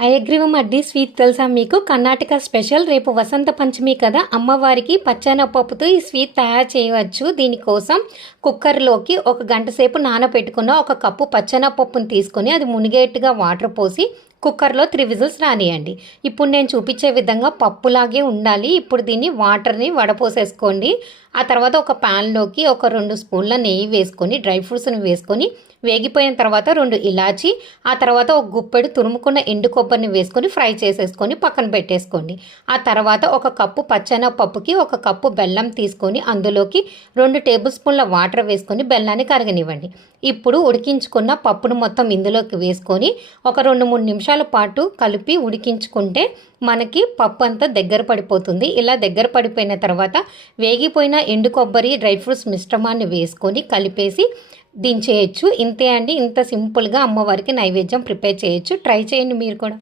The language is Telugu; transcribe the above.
హయగ్రీవం అడ్డి స్వీట్ తెలుసా మీకు? కర్ణాటక స్పెషల్. రేపు వసంత పంచమి కదా, అమ్మవారికి పచ్చెనపప్పుతో ఈ స్వీట్ తయారు చేయవచ్చు. దీనికోసం కుక్కర్లోకి 1 గంట సేపు నానబెట్టుకున్న 1 కప్పు పచ్చెనపప్పును తీసుకొని అది మునిగేట్టుగా వాటర్ పోసి కుక్కర్లో 3 విజిల్స్ రానియండి. ఇప్పుడు నేను చూపించే విధంగా పప్పులాగే ఉండాలి. ఇప్పుడు దీన్ని వాటర్ని వడపోసేసుకోండి. ఆ తర్వాత ఒక ప్యాన్లోకి ఒక 2 స్పూన్ల నెయ్యి వేసుకొని డ్రై ఫ్రూట్స్ని వేసుకొని వేగిపోయిన తర్వాత 2 ఇలాచి, ఆ తర్వాత ఒక గుప్పెడు తురుముకున్న ఎండు కొబ్బరిని వేసుకొని ఫ్రై చేసేసుకొని పక్కన పెట్టేసుకోండి. ఆ తర్వాత 1 కప్పు పచ్చెనపప్పుకి 1 కప్పు బెల్లం తీసుకొని అందులోకి 2 టేబుల్ స్పూన్ల వాటర్ వేసుకొని బెల్లాన్ని కరగనివ్వండి. ఇప్పుడు ఉడికించుకున్న పప్పును మొత్తం ఇందులోకి వేసుకొని ఒక 2-3 నిమిషాల పాటు కలిపి ఉడికించుకుంటే మనకి పప్పు అంతా దగ్గర పడిపోతుంది. ఇలా దగ్గర పడిపోయిన తర్వాత వేగిపోయిన ఎండు కొబ్బరి డ్రై ఫ్రూట్స్ మిశ్రమాన్ని వేసుకొని కలిపేసి దించేయచ్చు. ఇంతే అండి. ఇంత సింపుల్గా అమ్మవారికి నైవేద్యం ప్రిపేర్ చేయొచ్చు. ట్రై చేయండి మీరు కూడా.